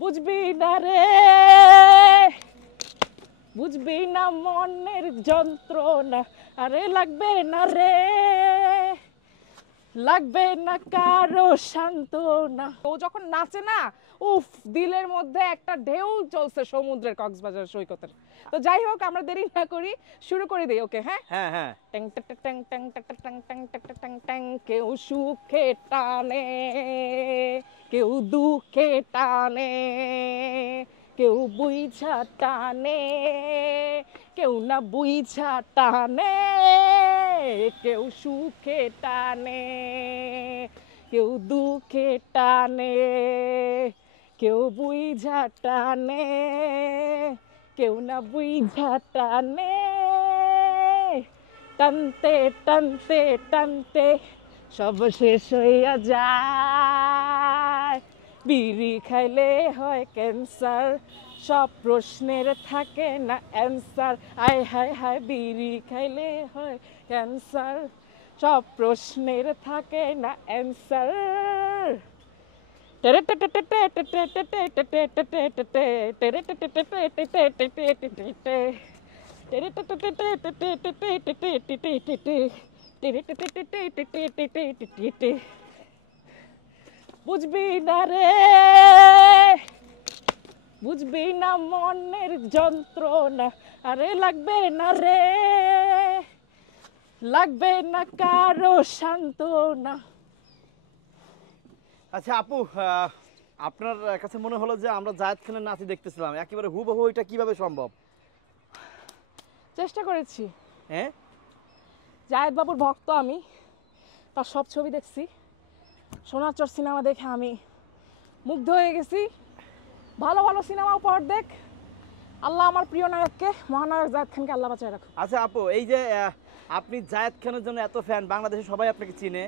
বুঝবি না রে, বুঝবি না মনের যন্ত্রণা, আরে লাগবে না রে, লাগবে না কারো সান্ত্বনা। ও যখন নাচে না, উফ, দিলের মধ্যে একটা ঢেউ চলছে সমুদ্রের, কক্সবাজার সৈকতের। তো যাই হোক, আমরা দেরি না করি, শুরু করে দিই। ওকে, হ্যাঁ হ্যাঁ হ্যাঁ ট্যাং ট্যাং ট্যাং ট্যাং ট্যাং ট্যাং ট্যাং ট্যাং ট্যাং ট্যাং। কেউ সুখে টানে, কেউ দুঃখে টানে, কেউ বুইঝা টানে, কেউ না বুইঝা টানে, কেউ সুখে টানে, কেউ দুঃখে টানে, কেউ বুইঝা টানে, কেউ না বুইঝা টানে। টানতে টানতে টানতে সব শেষ হইয়া যায়, বিড়ি খাইলে হয় ক্যান্সার, সব প্রশ্নের থাকে না অ্যান্সার। আয় হায় হায়, বিড়ি খাইলে হয় ক্যান্সার, সব প্রশ্নের থাকে না অ্যান্সার। বুঝবি না রে, বুঝবি না মনের যন্ত্রণা, আরে লাগবে না রে, লাগবে না কারো সান্ত্বনা। আচ্ছা আপু, আপনার কাছে মনে হলো যে আমরা জায়েদ খানের নাচই দেখতেছিলাম, একেবারে হুবহু, এটা কিভাবে সম্ভব? চেষ্টা করেছি। হ্যাঁ, জায়েদ বাবুর ভক্ত আমি, তার সব ছবি দেখছি, সোনার চর সিনেমা দেখে আমি মুগ্ধ হয়ে গেছি। ভালো ভালো সিনেমা উপহার দেখ আল্লাহ আমার প্রিয় নায়ককে, মহানায়ক জায়েদ খানকে আল্লাহ বাঁচায় রাখুক। আচ্ছা আপু, এই যে আপনি জায়েদ খানের জন্য এত ফ্যান, বাংলাদেশে সবাই আপনাকে চিনে,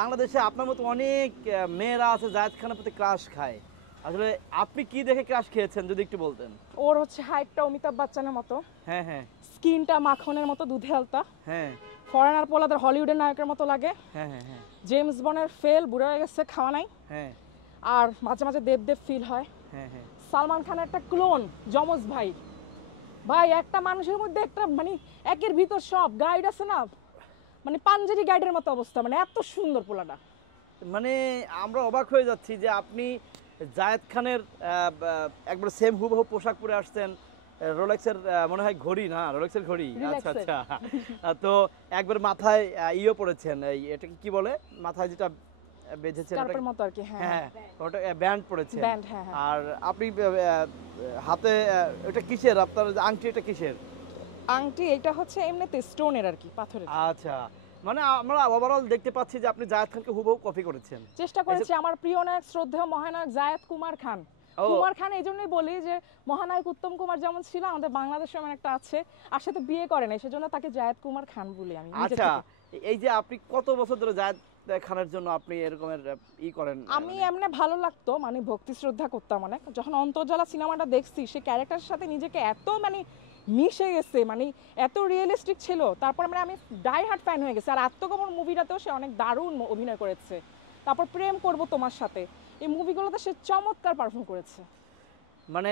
বাংলাদেশে আপনার মতো অনেক মেয়েরা আছে জায়েদ খানের প্রতি ক্রাশ খায়, আসলে আপনি কি দেখে ক্রাশ খেয়েছেন যদি একটু বলতেন? ওর হচ্ছে হাইটটা অমিতাভ বচ্চনের মতো, হ্যাঁ হ্যাঁ স্কিনটা মাখনের মতো দুধে আলতা, হ্যাঁ ফরেনার পোলাদের হলিউডের নায়কের মতো লাগে, হ্যাঁ হ্যাঁ হ্যাঁ জেমস বনের ফেল, বুড়া হয়ে গেছে, খাওয়া নাই, হ্যাঁ আর মাঝে মাঝে দেব দেব ফিল হয়। হ্যাঁ হ্যাঁ সালমান খানের একটা ক্লোন, যমজ ভাই। ভাই একটা মানুষের মধ্যে একটা মানে একের ভিতর সব গাইড আছে না, মানে পাঞ্জারি গাইডের মতো অবস্থা, মানে এত সুন্দর পোলাটা। মানে আমরা অবাক হয়ে যাচ্ছি যে আপনি জায়েদ খানের একবার সেম হুবহু পোশাক পরে আসছেন, রোলেক্সের মনে হয় ঘড়ি, না রোলেক্সের ঘড়ি, আচ্ছা আচ্ছা, তো একবার মাথায় ইয়ে পরেছেন, এই এটাকে কি বলে, মাথায় যেটা বেঁধেছেন স্কার্পের মতো আর কি, হ্যাঁ হ্যাঁ ওটা ব্যান্ড পরেছেন, ব্যান্ড, হ্যাঁ হ্যাঁ। আর আপনি হাতে এটা কিসের, আপনার আংটি এটা কিসের? আংটি এটা হচ্ছে এমনিতে স্টোনের আর কি, পাথরের। আচ্ছা, মানে আমরা ওভারঅল দেখতে পাচ্ছি যে আপনি জায়েদ খানকে হুবহু কপি করেছেন। চেষ্টা করেছি, আমার প্রিয় নায়ক শ্রদ্ধেয় মহানায়ক জায়েদ কুমার খান। কুমার খান এই জন্যই বলি যে মহানায়ক উত্তম কুমার যেমন ছিল, আমাদের বাংলাদেশে এমন একটা আছে, আর সাথে বিয়ে করে নাই, সেজন্য তাকে জায়েদ কুমার খান বলি আমি। আচ্ছা, এই যে আপনি কত বছর ধরে জায়েদ খানের জন্য আপনি এরকমের করেন? আমি এমনি ভালো লাগতো, মানে ভক্তি শ্রদ্ধা করতাম অনেক, যখন অন্তর্জালা সিনেমাটা দেখছি সে ক্যারেক্টারের সাথে নিজেকে এত মানে মিশে গেছে, মানে এত রিয়েলিস্টিক ছিল, তারপর মানে আমি ডাই হার্ট ফ্যান হয়ে গেছি। আর আত্মগোপন মুভিটাতেও সে অনেক দারুণ অভিনয় করেছে, তারপর প্রেম করব তোমার সাথে, এই মুভিগুলোতে সে চমৎকার পারফর্ম করেছে। মানে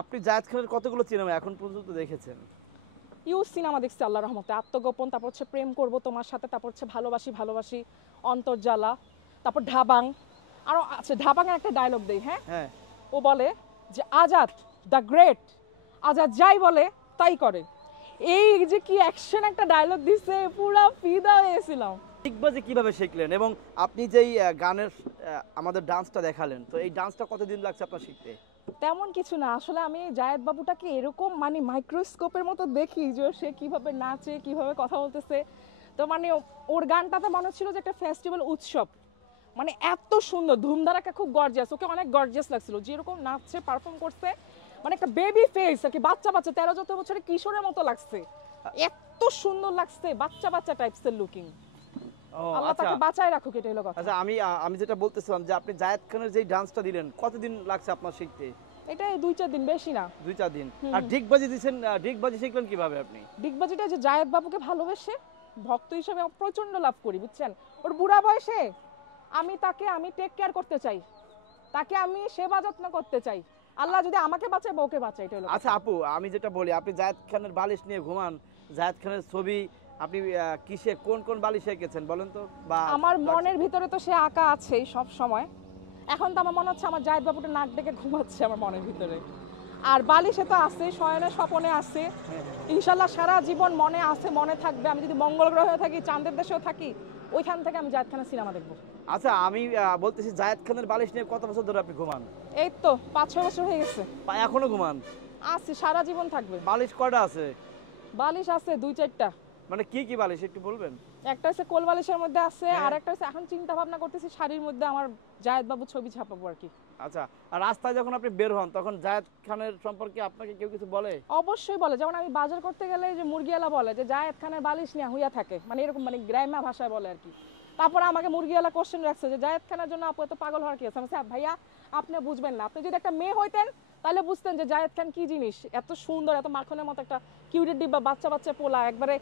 আপনি জায়েদ খানের কতগুলো সিনেমা এখন পর্যন্ত দেখেছেন? ইউজ সিনেমা দেখছি আল্লাহর রহমতে, আত্মগোপন, তারপর হচ্ছে প্রেম করব তোমার সাথে, তারপর হচ্ছে ভালোবাসি ভালোবাসি, অন্তর্জালা, তারপর ঢাবাং। আরও আচ্ছা, ঢাবাংয়ের একটা ডায়লগ দেই, হ্যাঁ হ্যাঁ, ও বলে যে আজাদ দ্য গ্রেট, আজাদ যাই বলে তাই করে। এই যে কি অ্যাকশন একটা ডায়লগ দিছে, পুরো ফিদা হয়েছিলাম। ঠিকবাজে কিভাবে শিখলেন, এবং আপনি যেই গানের আমাদের ডান্সটা দেখালেন, তো এই ডান্সটা কতদিন লাগছে আপনার শিখতে? তেমন কিছু না আসলে, আমি জায়েদ বাবুটাকে এরকম মানে মাইক্রোস্কোপের মতো দেখি যে সে কিভাবে নাচে, কিভাবে কথা বলতেছে, তো মানে ওর গানটাতে মনে হচ্ছিল যে একটা ফেস্টিভ্যাল উৎসব, মানে এত সুন্দর ধুমধারাকা, খুব গর্জিয়াস, ওকে অনেক গর্জিয়াস লাগছিল যেরকম নাচছে, পারফর্ম করছে, মানে একটা বেবি ফেস আর কি, বাচ্চা বাচ্চা 13-14 বছরের কিশোরের মতো লাগছে, এত সুন্দর লাগছে, বাচ্চা বাচ্চা টাইপসের লুকিং। আল্লাহ তাকে বাঁচায় রাখুক, এটাই হলো কথা। আচ্ছা, আমি যেটা বলতেছিলাম যে আপনি জায়েদ খানের যেই ডান্সটা দিলেন, কতদিন লাগছে আপনার শিখতে? এটা এই 2-4 দিন, বেশি না। 2-4 দিন। আর ডিগবাজি দিছেন, ডিগবাজি শিখলেন কিভাবে আপনি? ডিগবাজিটা যে জায়েদ বাবুকে ভালোবেসে ভক্ত হিসেবে প্রচন্ড লাভ করি, বুঝছেন? ওর বুড়া বয়সে আমি টেক কেয়ার করতে চাই, তাকে আমি সেবা যত্ন করতে চাই। আল্লাহ যদি আমাকে বাঁচায়, বউকে বাঁচায়, এটা হলো আচ্ছা আপু, আমি যেটা বলি, আপনি জায়েদ খানের বালিশ নিয়ে ঘুমান, জায়েদ খানের ছবি আপনি কিসে কোন কোন বালিশে এঁকেছেন বলেন তো? বা আমার মনের ভিতরে তো সে আঁকা আছেই সব সময়। এখন তো আমার মনে হচ্ছে আমার জায়েদ বাবুটা নাক ডেকে ঘুমাচ্ছে আমার মনের ভিতরে। আর বালিশে তো আছে, শয়নে স্বপনে আছে, ইনশাল্লাহ সারা জীবন মনে আছে, মনে থাকবে। আমি যদি মঙ্গল গ্রহে থাকি, চাঁদের দেশেও থাকি, ওইখান থেকে আমি জায়েদ খানের সিনেমা দেখবো। আচ্ছা আমি বলতেছি, জায়েদ খানের বালিশ নিয়ে কত বছর ধরে আপনি ঘুমান? এই তো 5-6 বছর হয়ে গেছে। বা এখনো ঘুমান? আছে, সারা জীবন থাকবে। বালিশ কয়টা আছে? বালিশ আছে 2-4টা। মানে কি কি বালিশ একটু বলবেন? একটা হচ্ছে কোল বালিশের মধ্যে আছে, আর একটা হচ্ছে এখন চিন্তা ভাবনা করতেছি শাড়ির মধ্যে আমার জায়েদ বাবু ছবি ছাপাবো আর কি। আচ্ছা, আর রাস্তায় যখন আপনি বের হন তখন জায়েদ খানের সম্পর্কে আপনাকে কেউ কিছু বলে? অবশ্যই বলে। যেমন আমি বাজার করতে গেলে যে মুরগিওয়ালা বলে যে জায়েদ খানের বালিশ নিয়ে হইয়া থাকে, মানে এরকম, মানে গ্রাম্য ভাষায় বলে আর কি। তারপরে আমাকে মুরগিওয়ালা কোশ্চেন রাখছে যে জায়েদ খানের জন্য আপু এত পাগল হওয়ার কি আছে? আমি বলছি, ভাইয়া আপনি বুঝবেন না, আপনি যদি একটা মেয়ে হইতেন তাহলে বুঝতেন যে জায়েদ খান কি জিনিস, এত সুন্দর, এত মাখনের মতো একটা কিউটের ডিব্বা, বাচ্চা বাচ্চা পোলা, একবারে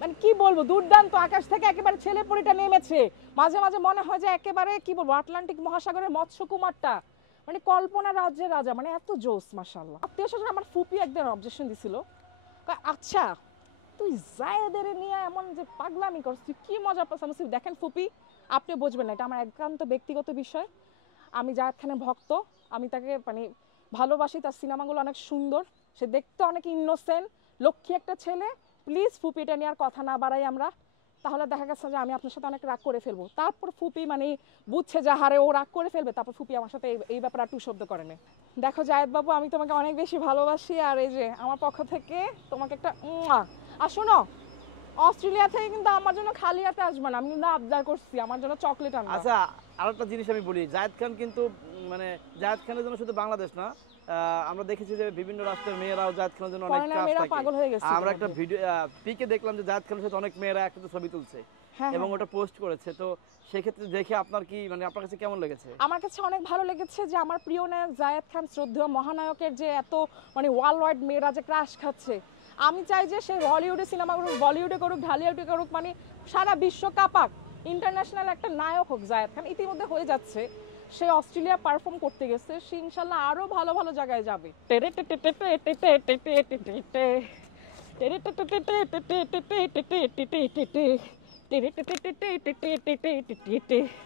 মানে কি বলবো, দুর্দান্ত, আকাশ থেকে একেবারে ছেলে পরিটা নেমেছে। মাঝে মাঝে মনে হয় যে একেবারে কি বলবো, আটলান্টিক মহাসাগরের মৎস্যকুমারটা, মানে কল্পনা রাজ্যের রাজা, মানে এত জোস মাশাআল্লাহ। আত্মীয় স্বজন আমার ফুপি একদিন অবজেকশন দিছিল, আচ্ছা তুই জায়েদের নিয়ে এমন যে পাগলামি করছিস, তুই কি মজা পাচ্ছিস? আমি বলছি, দেখেন ফুপি, আপনি বুঝবেন না, এটা আমার একান্ত ব্যক্তিগত বিষয়। আমি জায়েদ খানের ভক্ত, আমি তাকে মানে ভালোবাসি, তার সিনেমাগুলো অনেক সুন্দর, সে দেখতে অনেক ইনোসেন্ট, লক্ষ্মী একটা ছেলে। প্লিজ ফুপি, এটা নিয়ে আর কথা না বাড়াই আমরা, তাহলে দেখা গেছে যে আমি আপনার সাথে অনেক রাগ করে ফেলবো। তারপর ফুপি মানে বুঝছে যে হারে ও রাগ করে ফেলবে, তারপর ফুপি আমার সাথে এই ব্যাপারে আর টু শব্দ করে না। দেখো জায়েদ বাবু, আমি তোমাকে অনেক বেশি ভালোবাসি, আর এই যে আমার পক্ষ থেকে তোমাকে একটা আর শোনো, অস্ট্রেলিয়া থেকে কিন্তু আমার জন্য খালি হাতে আসবে না, আমি কিন্তু আবদার করছি আমার জন্য চকলেট আনবা। আচ্ছা আরেকটা জিনিস আমি বলি, জায়েদ খান কিন্তু মানে জায়েদ খানের জন্য শুধু বাংলাদেশ না, আমরা দেখেছি যে বিভিন্ন রাষ্ট্রের মেয়েরাও জায়েদ খানের জন্য অনেক ফরেনার কাজ মেয়েরা থাকে। পাগল হয়ে গেছে। আমরা একটা ভিডিও পিকে দেখলাম যে জায়েদ খানের সাথে অনেক মেয়েরা একসাথে ছবি তুলছে এবং ওটা পোস্ট করেছে। তো সেক্ষেত্রে দেখে আপনার কি মানে আপনার কাছে কেমন লেগেছে? আমার কাছে অনেক ভালো লেগেছে যে আমার প্রিয় নায়ক জায়েদ খান, শ্রদ্ধেয় মহানায়কের যে এত মানে ওয়ার্ল্ড ওয়াইড মেয়েরা যে ক্রাশ খাচ্ছে। আমি চাই যে সে হলিউডে সিনেমা করুক, বলিউডে করুক, ঢালিউডে করুক, মানে সারা বিশ্ব কাঁপাক, ইন্টারন্যাশনাল একটা নায়ক হোক জায়েদ খান। ইতিমধ্যে হয়ে যাচ্ছে, সে অস্ট্রেলিয়া পারফর্ম করতে গেছে, সে ইনশাল্লাহ আরো ভালো ভালো জায়গায় যাবে।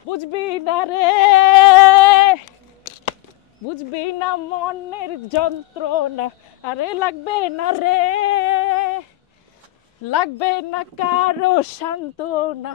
বুঝবি না রে, বুঝবি না মনের যন্ত্রণা, আরে লাগবে না রে, লাগবে না কারো সান্ত্বনা,